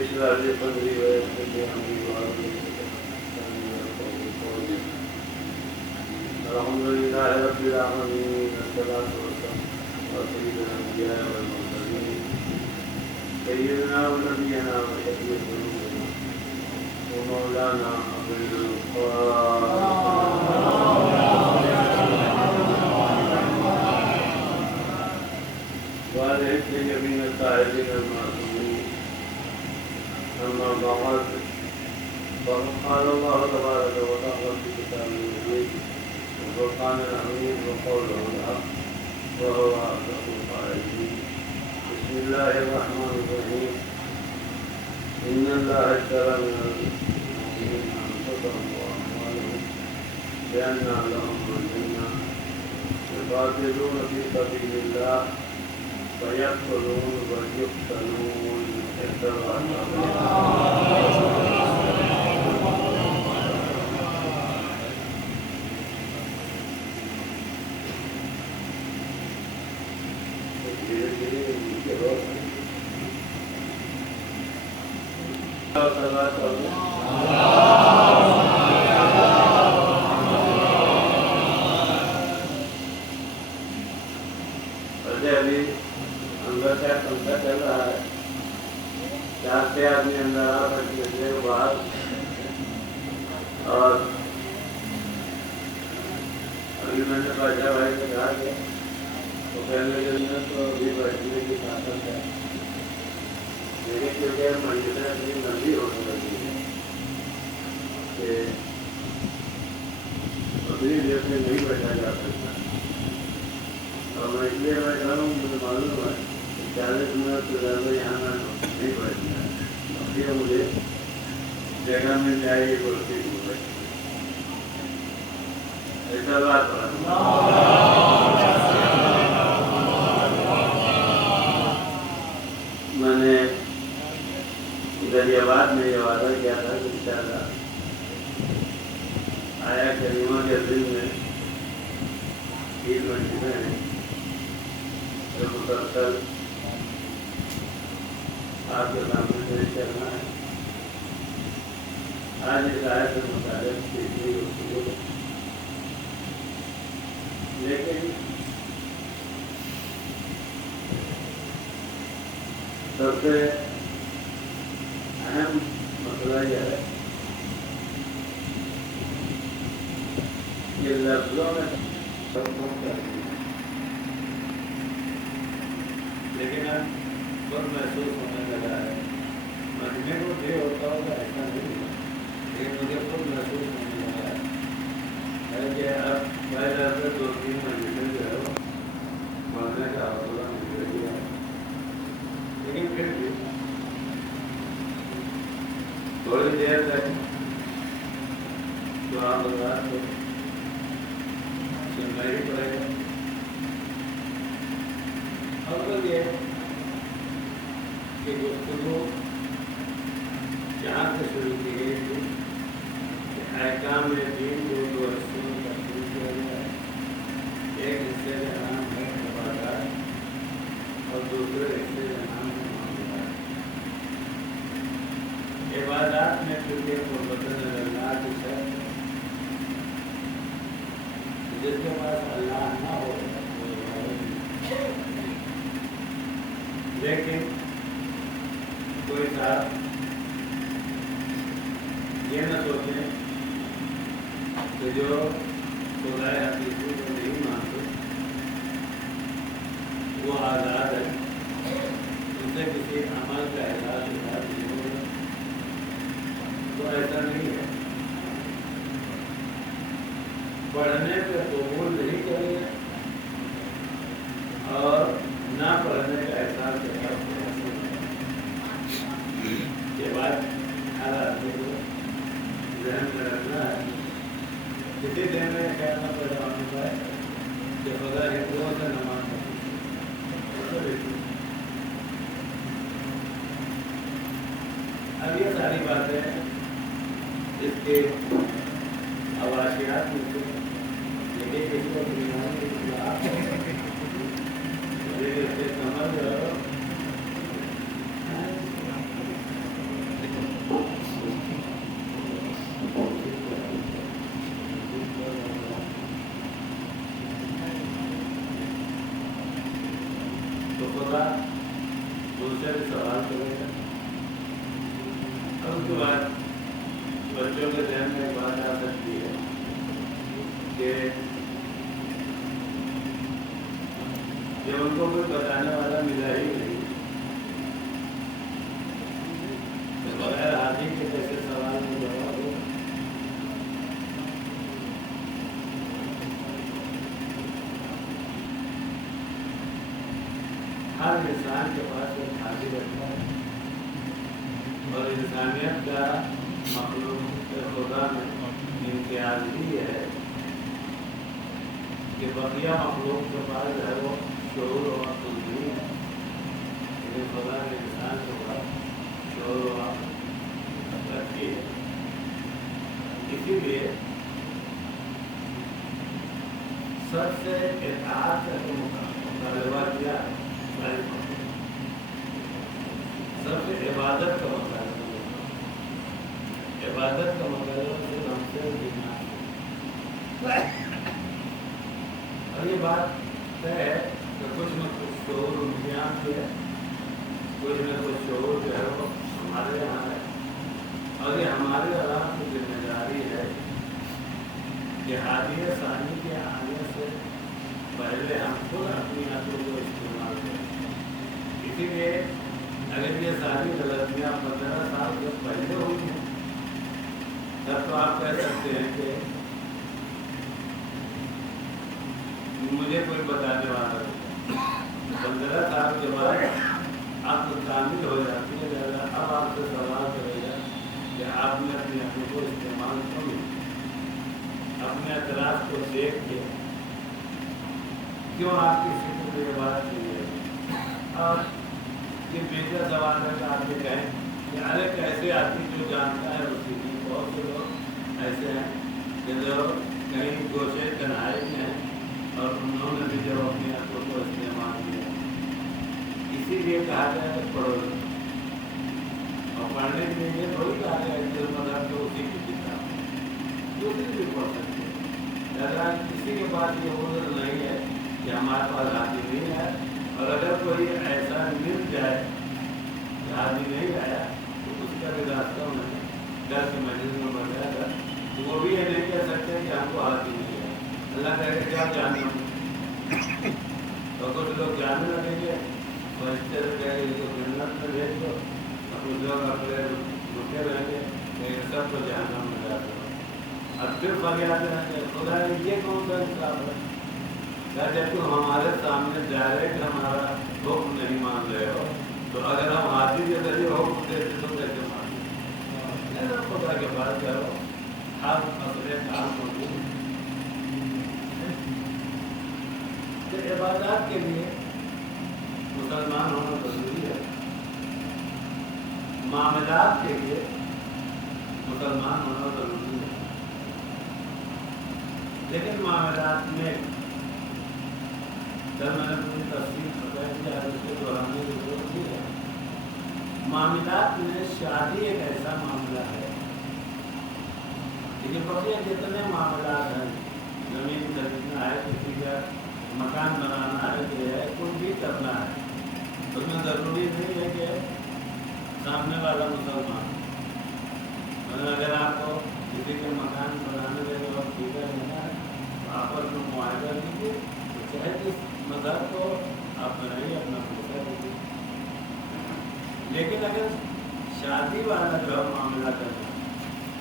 اشرح لي صدري ويسر لي امري واحلل عقدة من لساني يفقهوا قولي. الحمد لله رب العالمين والصلاة والسلام على سيد الأنبياء والمرسلين سيدنا ونبينا وشفيع ذنوبنا ومولانا عبد وعليه الطيبين الطاهرين المعصومين. أما بعد فقد قال الله تبارك وتعالى في كتابه المجيد والفرقان الحميد وقوله الحق وهو أصدق القائلين. بسم الله الرحمن الرحيم. إن الله اشترى من المؤمنين أنفسهم وأموالهم بأن لهم الجنة يقاتلون في سبيل الله فيقتلون ويقتلون چل رہا ہے. چاہتے آدمی اندر آ سکتے تھے باہر اور ابھی میں نے بادشاہ بھائی سے کہا کہ تو پہلے کے اندر تو ابھی بیٹھنے کی طاقت ہے لیکن کیونکہ منزلیں اتنی لمبی ہونے لگی ہیں کہ ابھی دیر سے نہیں بیٹھا جا سکتا. اور میں اس لیے میں کہہ رہا ہوں مجھے معلوم ہے 40 منٹ سے زیادہ یہاں نہیں بیٹھنا ہے. ابھی مجھے جگہ مل جائے گی کرسی کو بیٹھنا ایسا بات ہوا. میں نے غریب آباد میں یہ وعدہ کیا تھا کہ انشاءاللہ آیا کریمہ کے دل میں 3 مہینے ہیں جو مسلسل آپ کے سامنے سے چلنا ہے. آج اس آیت سے متعلق تیسری گفتگو لیکن سب سے اہم مسئلہ یہ ہے کہ لفظوں میں لیکن اب خود محسوس ہونے لگا ہے. مجمے کو بھی ہوتا ہوگا ایسا نہیں ہے لیکن مجھے خود محسوس ہونے لگا ہے کہ اب پہلے سے 2-3 مہینے جو ہے وہ پڑھنے کا حوصلہ مجھے دیا ہے. لیکن پھر بھی تھوڑی دیر تک تو آپ حضرات کو سننا ہی پڑے گا. اول یہ کہ گفتگو جہاں سے شروع کی گئی تھی کہ احکام دین کو 2 حصوں میں تقسیم کیا گیا ہے. ایک حصے کا نام ہے عبادات اور دوسرے حصے کا نام ہے معاملات. عبادات میں چونکہ قربتاً اللہ کی شرط ہے جس کے پاس اللہ نہ ہو لیکن کوئی صاحب یہ نہ سوچیں کہ جو خدا حقیقی کو نہیں مانتے وہ آزاد ہے ان سے کسی عمل کا احساس نہیں ہوگا. تو ایسا نہیں ہے. پڑھنے پہ قبول نہیں کریں گے اور نہ پڑھنے کا احساس یہ بات ہر آدمی کو ذہن میں رکھنا ہے. کسی دن میں کہنا پیدا ہوتا ہے کہ خدا ہندوؤں سے نماز اب یہ ساری باتیں اس کے آواشیات میں سے لیکن کسی کو سمجھ خدا دوسرے سے سوال کرے گا. اور اس کے بعد بچوں کے ذہن میں ایک بات آ سکتی ہے کہ جب ان کو کوئی بتانے والا ملا ہی نہیں تو بغیر حاضر کے جیسے سوال میں جواب ہو. ہر انسان کے پاس ایک حاضر رکھتا ہے اور انسانیت کا مخلوق خدا میں امتیاز بھی ہے کہ بقیہ مخلوق کے پاس جو ہے وہ شعور و عقل نہیں ہے، لیکن خدا نے انسان کے پاس شعور و عقل رکھی ہے. اسی لیے سب سے اطاعت کا مطالبہ کیا ہے، سب سے عبادت کا مطالبہ. عبادت کا مطالبہ صرف ہم سے جینا. اور یہ بات طے ہے کہ کچھ نہ کچھ شعور امتحان بھی ہے، کچھ نہ کچھ شعور جو ہے وہ ہمارے یہاں ہے. اور یہ ہمارے عوام کی ذمہ داری ہے کہ ہادیہ ثانی کے آنے سے پہلے ہم خود اپنی عقل کو استعمال کریں. اسی لیے اگر یہ ساری غلطیاں 15 سال سے پہلے ہوئی ہیں تب تو آپ کہہ سکتے ہیں کہ مجھے کوئی بتانے والا نہیں. 15 سال کے بعد آپ کامل ہو جاتی ہے. لہٰذا اب آپ سے سوال کرے گا کہ آپ نے اپنی عقل کو استعمال کیوں، اپنے اعتراض کو دیکھ کے کیوں آپ کسی کو یہ بات نہیں ہے. اور یہ بہتر سوال ہے کہ آپ یہ کہیں کہ ارے کیسے آتی جو جانتا ہے اسی کی. بہت سے لوگ ایسے ہیں کہ جو کہیں گوشے کنہائی میں ہیں اور انہوں نے بھی جب اپنی عقل کو استعمال کیا. اسی لیے کہا گیا کہ پڑھو، اور پڑھنے کے لیے یہ تھوڑی کہا گیا کہ مذہب کو اسی کی کتاب دوسری بھی پڑھ سکتے ہیں. لہٰذا کسی کے پاس یہ عذر نہیں ہے کہ ہمارے پاس حاضر نہیں ہے. اور اگر کوئی ایسا مل جائے کہ حاضر نہیں آیا تو اس کا بھی راستہ نہیں ڈر کے مجلس میں بڑھ جائے گا. تو وہ بھی یہ نہیں کہہ سکتے کہ ہم کو حاضر نہیں ہے. اللہ کہے کہ کیا جاننا. تو کچھ لوگ جاننے لگیں گے تو اس طرح کہہ گے تو جنت میں بھیج دو. کچھ لوگ اپنے رکے رہیں گے لیکن سب کو جہنم میں ڈال دو. اب پھر فریاد رہیں گے خدا یہ کون سا انصاف ہے کیا جب تم ہمارے سامنے ڈائریکٹ ہمارا حکم نہیں مان رہے ہو تو اگر ہم حاضر کے ذریعے حکم دیتے تو کیسے مان؟ خدا کے پاس کرو آپ مسئلے کام ہوتے ہیں. تو عبادات کے لیے مسلمان ہونا ضروری ہے، معاملات کے لیے مسلمان ہونا ضروری ہے. لیکن معاملات میں جب میں نے پوری تفصیل بتائی کہ آج اس کے دہرانے کی ضرورت نہیں ہے. معاملات میں شادی ایک ایسا معاملہ ہے لیکن بقیہ جتنے معاملات ہیں، زمین خریدنا ہے، کسی کا مکان بنانا ہے، جو ہے کچھ بھی کرنا ہے، اس میں ضروری نہیں ہے کہ سامنے والا مسلمان. مطلب اگر آپ کو کسی کے مکان بنانے کے لیے اور ٹھیکہ لینا ہے تو آپس میں معاہدہ لیجیے، تو چاہے جس مذہب کو آپ بنائیے، اپنا پیسہ دیجیے. لیکن اگر شادی والا جو معاملہ کرنا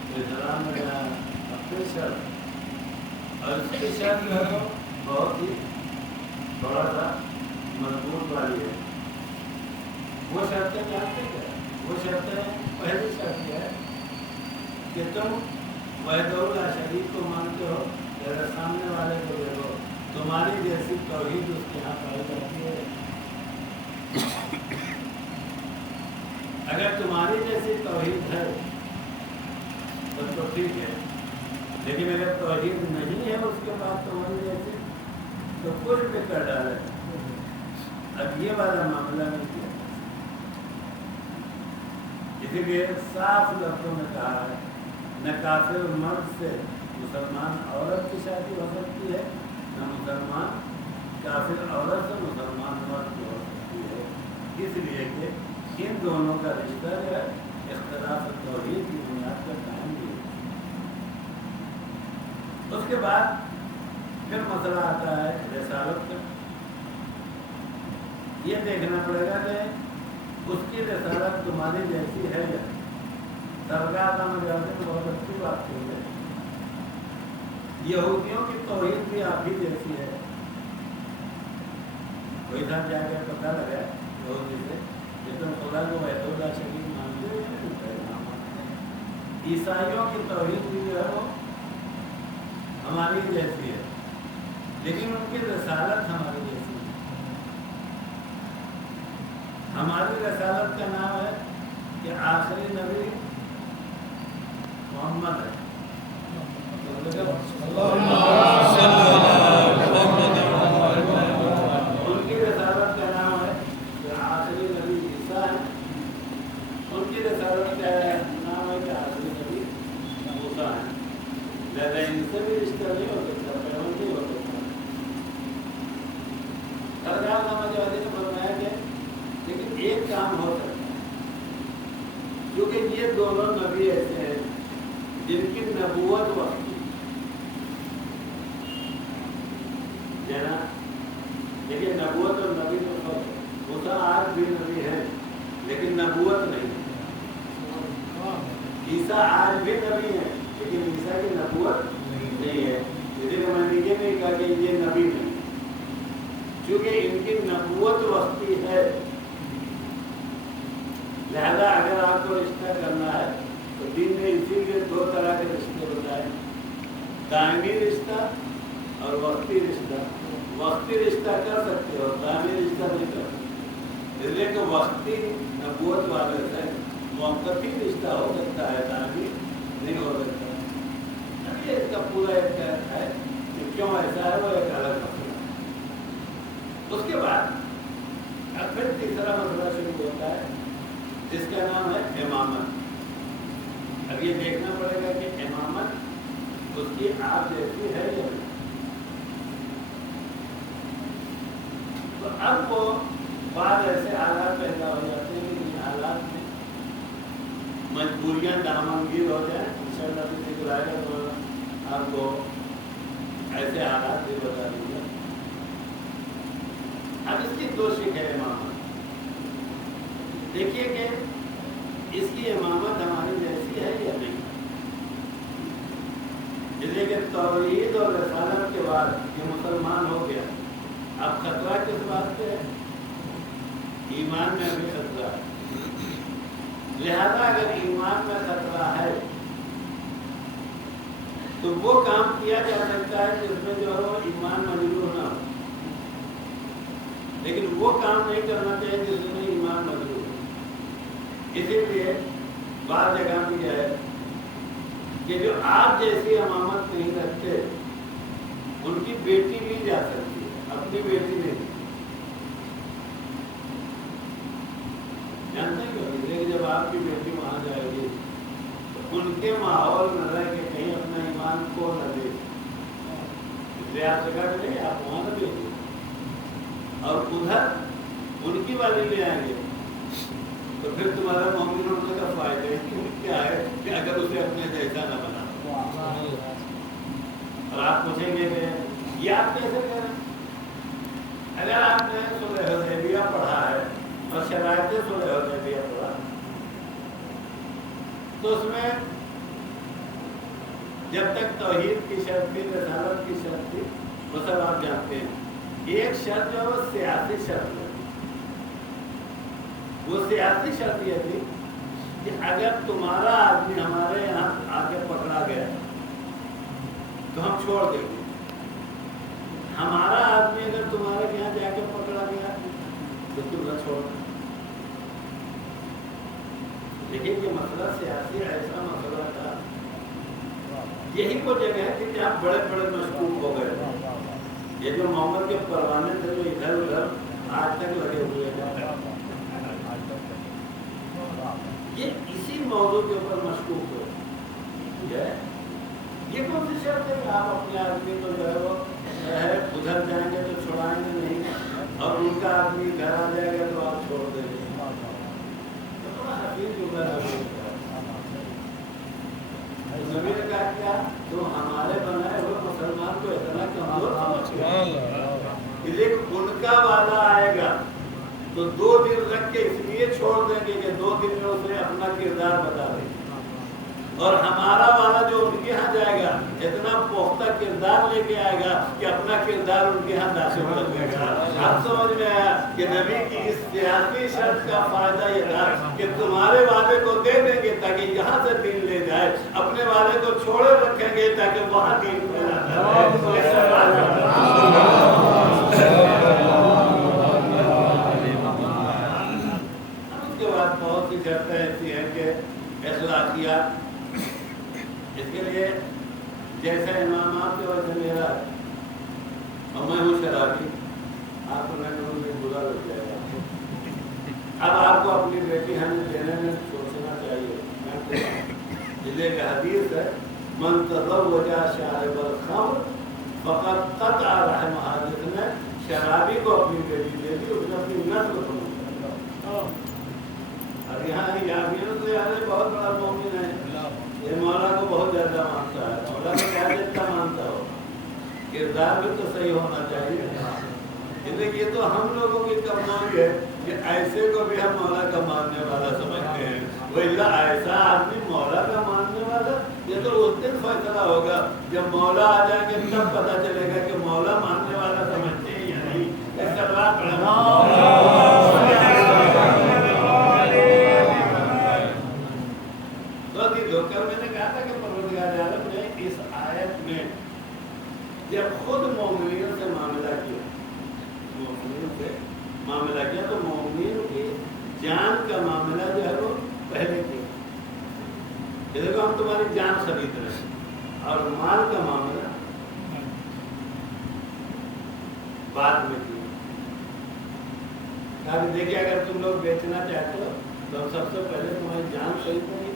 تو اسلام میں اپنے شرط، اور اس کی شرط جو ہے بہت ہی تھوڑا سا مضبوط والی ہے. وہ شرطیں جانتے ہیں، وہ شرطیں پہلی شرط یہ ہے کہ تم وحدہ لا شریک کو مانتے ہو. اگر سامنے والے کو دیکھو تمہاری جیسی توحید اس کے یہاں پائی جاتی ہے. اگر تمہاری جیسی توحید ہے تو ٹھیک ہے، لیکن اگر توحید نہیں ہے اس کے بعد تمہاری جیسی تو کچھ بھی کر ڈالے. اب یہ والا معاملہ نہیں کیا. اسی لیے صاف لفظوں میں کہا ہے نہ کافر مرد سے مسلمان عورت کی شادی ہو سکتی ہے، نہ مسلمان کافر عورت سے مسلمان مرد کی ہو سکتی ہے. اس لیے کہ ان دونوں کا رشتہ جو ہے اختلاف توحید کی بنیاد پر قائم بھی ہے۔ اس کے بعد پھر مسئلہ آتا ہے رسالت کا۔ یہ دیکھنا پڑے گا کہ اس کی رسالت تمہاری جیسی ہے یا سرکار کا مجاز نے بہت اچھی بات کی ہے، یہودیوں کی توحید بھی آپ ہی جیسی ہے۔ کوئی تھا جا کے پتہ لگا یہودی سے کہ تم خدا کو وحدہ لا شریک مانتے ہو یا نہیں؟ عیسائیوں کی توحید بھی جو ہے وہ ہماری جیسی ہے، لیکن ان کی رسالت ہماری جیسی ہے۔ ہماری رسالت کا نام ہے کہ آخری نبی محمد ہے، ان کی رسالت کا نام ہے کہ آخری نبی عیسیٰ ہے، ان کی رسالت کا نام ہے کہ آخری نبی موسیٰ ہے۔ لہذا ان سے بھی رشتہ نہیں ہو سکتا، پیغمبر نہیں ہو سکتا۔ سرکار نامہ والے نے فرمایا کہ لیکن ایک کام ہو سکتا ہے، کیونکہ یہ دونوں نبی ایسے ہیں جن کی نبوت وقتی ہے نا، لیکن نبوت اور نبی تو فرق ہے۔ موسیٰ آج بھی نبی ہے لیکن نبوت نہیں ہے، عیسیٰ آج بھی نبی ہے لیکن عیسیٰ کی نبوت نہیں ہے۔ اسی لیے میں نے یہ نہیں کہا کہ یہ نبی نہیں، کیونکہ ان کی نبوت وقتی ہے۔ لہذا اگر آپ کو رشتہ کرنا ہے تو دین نے اسی لیے دو طرح کے رشتے بتائے، دائمی رشتہ اور وقتی رشتہ۔ وقتی رشتہ کر سکتے ہو، دائمی رشتہ نہیں کر سکتے، اس لیے کہ وقتی نبوت والے سے موقتی رشتہ ہو سکتا ہے، دائمی نہیں ہو سکتا۔ ابھی اس کا پورا ایک ہے کہ کیوں ایسا ہے، وہ ایک الگ مسئلہ ہے۔ اس کے بعد اب پھر تیسرا مسئلہ شروع ہوتا ہے جس کا نام ہے امامت۔ اب یہ دیکھنا پڑے گا کہ امامت اس کی آپ جیسی ہے یا نہیں۔ تو اب وہ بعض ایسے حالات پیدا ہو جاتے ہیں کہ ان حالات میں مجبوریاں دامنگیر ہو جائیں۔ انشاءاللہ بھی ذکر آئے گا تو آپ کو ایسے حالات بھی بتا دوں گا۔ اب اس کی دو شکل ہے امامت۔ دیکھیے کہ اس کی امامت ہماری جیسی ہے یا نہیں۔ اس لیے کہ توحید اور رسالت کے بعد یہ مسلمان ہو گیا، اب خطرہ کس بات پہ ہے؟ ایمان میں ابھی خطرہ ہے۔ لہذا اگر ایمان میں خطرہ ہے تو وہ کام کیا جا سکتا ہے جس میں جو ہے ایمان مجروح نہ ہو، لیکن وہ کام نہیں کرنا چاہیے جس میں ایمان مجروح ہو۔ اسی لیے بعض جگہ بھی ہے کہ جو آپ جیسی امامت نہیں رکھتے ان کی بیٹی لی جا سکتی ہے، اپنی بیٹی نہیں۔ جانتے ہیں کیوں؟ اس لیے کہ جب آپ کی بیٹی وہاں جائے گی تو ان کے ماحول میں رہ کے کہیں اپنا ایمان کو نہ دے، اس لیے آپ سے کہا کہ نہیں آپ وہاں نہ بھیجیے، اور ادھر ان کی والی لے آئیں گے تو پھر تمہارا مومن ہونے کا فائدہ کیا ہے کہ اگر اسے اپنے جیسا نہ بنا۔ اور آپ پوچھیں گے کہ یہ آپ کیسے کریں؟ اگر آپ نے صلح حدیبیہ پڑھا ہے اور شرائط صلح حدیبیہ پڑھا تو اس میں جب تک توحید کی شرط تھی، رسالت کی شرط تھی، وہ سب آپ جانتے ہیں۔ ایک شرط جو ہے وہ سیاسی شرط ہے۔ وہ سیاسی شرط یہ تھی کہ اگر تمہارا آدمی ہمارے یہاں آ کے پکڑا گیا تو ہم چھوڑ دیں گے، ہمارا آدمی اگر تمہارے یہاں جا کے پکڑا گیا تو تم نہ چھوڑ۔ لیکن یہ مسئلہ سیاسی ایسا مسئلہ تھا، یہی وہ جگہ ہے کہ آپ بڑے بڑے مشکوک ہو گئے۔ یہ جو محمد کے پروانے تھے جو ادھر ادھر آج تک لگے ہوئے ہیں، یہ اسی موضوع کے اوپر مشکوک ہوئے۔ یہ کون سی شرط ہے کہ آپ اپنے آدمی کو جو ہے وہ ادھر جائیں گے تو چھوڑائیں گے نہیں، اور ان کا آدمی گھر آ جائے گا تو آپ چھوڑ دیں گے؟ رکھ کے اس لیے چھوڑ دیں گے کہ 2 دن میں اسے اپنا کردار بتا دیں گے، اور ہمارا والا جو ان کے ہاں جائے گا اتنا پختہ کردار لے کے آئے گا کہ اپنا کردار ان کے ہاں داخل کر دے گا۔ اب سمجھ میں آیا کہ نبی کی اس سیاسی شرط کا فائدہ یہ تھا کہ تمہارے والے کو دے دیں گے تاکہ یہاں سے دین لے جائے، اپنے والے کو چھوڑے رکھیں گے تاکہ وہاں دین پھیلا جائے۔ اس کے بعد بہت سی شرطیں ایسی ہیں کہ اخلاقیات، اس کے لیے جیسے امامات کے وجہ میرا اور میں ہوں شرابی، آپ کو میں برا لگ جائے گا۔ اب آپ کو اپنی بیٹی ہمیں دینے میں سوچنا چاہیے، اس لیے کہ حدیث ہے من تزوج شارب الخمر فقد قطع رحمہ، جس نے شرابی کو اپنی بیٹی دے دی اس نے اپنی نسل کو۔ اور یہاں سے بہت بڑا مومن ہے، یہ مولا کو بہت زیادہ مانتا ہے، مولا کو کیا جتنا مانتا ہو، کردار بھی تو صحیح ہونا چاہیے۔ یہ تو ہم لوگوں کی کمزوری ہے کہ ایسے کو بھی ہم مولا کا ماننے والا سمجھتے ہیں، وہ ایسا آدمی مولا کا ماننے والا، یہ تو اس دن فیصلہ ہوگا جب مولا آ جائیں گے تب پتا چلے گا کہ مولا ماننے والا سمجھتے ہیں یا نہیں۔ اس کا بات میں نے کہا تھا کہ پروردگار عالم نے اس آیت میں جب خود مومنین سے معاملہ کیا، تو مومنین کی جان کا معاملہ جو ہے وہ پہلے کیا، جیسے کہ ہم تمہاری جان خرید رہے ہیں، اور مال کا معاملہ بعد میں کیا۔ کہا کہ دیکھیے اگر تم لوگ بیچنا چاہتے ہو تو ہم سب سے پہلے تمہاری جان خریدیں گے،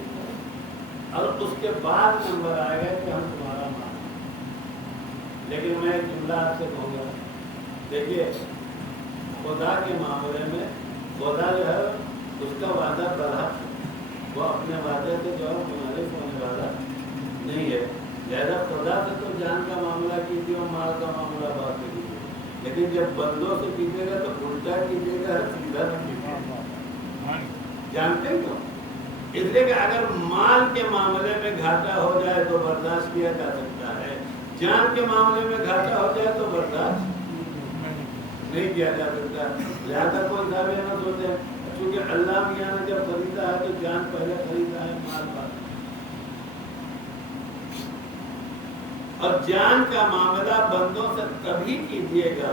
اور اس کے بعد نمبر آئے گا کہ ہم تمہارا مان۔ لیکن میں ایک جملہ آپ سے کہوں گا، دیکھیے خدا کے معاملے میں خدا جو ہے اس کا وعدہ برحق ہے، وہ اپنے وعدے سے جو ہے منحرف ہونے والا نہیں ہے، لہذا خدا سے تو جان کا معاملہ کیجیے اور مال کا معاملہ بات کیجیے، لیکن جب بندوں سے کیجیے گا تو الٹا کیجیے گا، سیدھا نہ کیجیے گا۔ جانتے ہیں کیوں؟ اس لیے کہ اگر مال کے معاملے میں گھاٹا ہو جائے تو برداشت کیا جا سکتا ہے، جان کے معاملے میں گھاٹا ہو جائے تو برداشت نہیں کیا جا سکتا۔ لہٰذا کوئی دعوے نہ سوچے، کیونکہ اللہ میاں نے جب خریدا ہے تو جان پہلے خریدا ہے، مال بعد۔ اور جان کا معاملہ بندوں سے تبھی کیجیے گا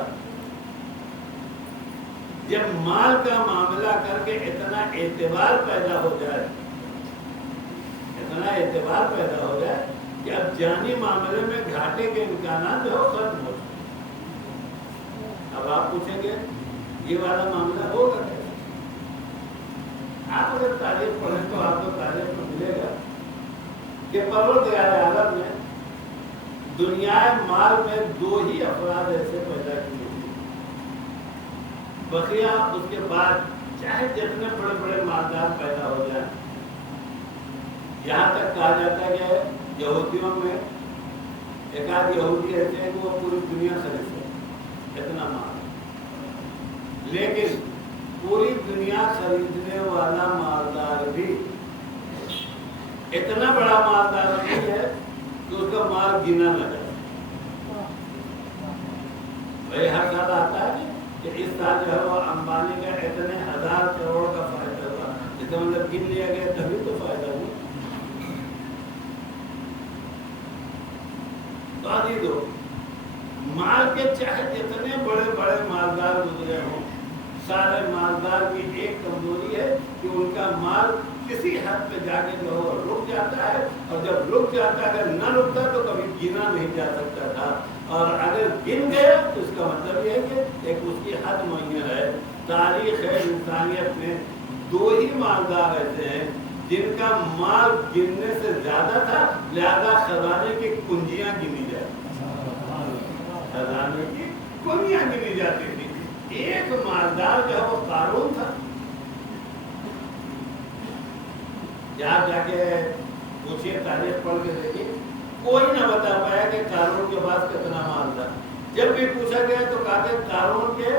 جب مال کا معاملہ کر کے اتنا اعتبار پیدا ہو جائے، اتنا اعتبار پیدا ہو جائے کہ اب جانی معاملے میں گھاٹے کے امکانات جو ہے ختم ہو جائے۔ اب آپ پوچھیں گے یہ والا معاملہ ہوگا کیسے؟ آپ اگر تاریخ پڑھیں تو آپ کو تاریخ میں ملے گا کہ پروردگار عالم نے دنیا مال میں 2 ہی افراد ایسے پیدا کیے، بقیہ اس کے بعد چاہے جتنے بڑے بڑے مالدار پیدا ہو جائیں، یہاں تک کہا جاتا ہے کہ یہودیوں میں ایک آدھ یہودی ایسے ہیں کہ وہ پوری دنیا خریدتے ہیں، اتنا مال، لیکن پوری دنیا خریدنے والا مالدار بھی اتنا بڑا مالدار نہیں ہے کہ اس کا مال گنا نہ جائے۔ بھائی ہر سال آتا ہے کہ اس سال جو ہے وہ امبانی کا اتنے 1000 کروڑ کا فائدہ ہوا، اس کا مطلب گن لیا گیا تبھی تو فائدہ ہوا۔ دو مال کے چاہے جتنے بڑے بڑے مالدار گزرے ہوں، سارے مالدار کی ایک کمزوری ہے کہ ان کا مال کسی حد پہ جا کے جو رک جاتا ہے، اور جب رک جاتا ہے اگر نہ رکتا تو کبھی گنا نہیں جا سکتا تھا، اور اگر گن گیا تو اس کا مطلب یہ ہے کہ ایک اس کی حد معین ہے۔ تاریخ ہے انسانیت میں 2 ہی مالدار ایسے ہیں جن کا مال گننے سے زیادہ تھا، لہذا خزانے کی کنجیاں گنی جاتی، خزانے کی کنجیاں گنی جاتی تھی۔ ایک مالدار جو ہے وہ قارون تھا، جہاں جا کے پوچھئے تاریخ پڑھ کے دیکھیے، کوئی نہ بتا پایا کہ قارون کے پاس کتنا مال تھا۔ جب بھی پوچھا گیا تو کہتے قارون کے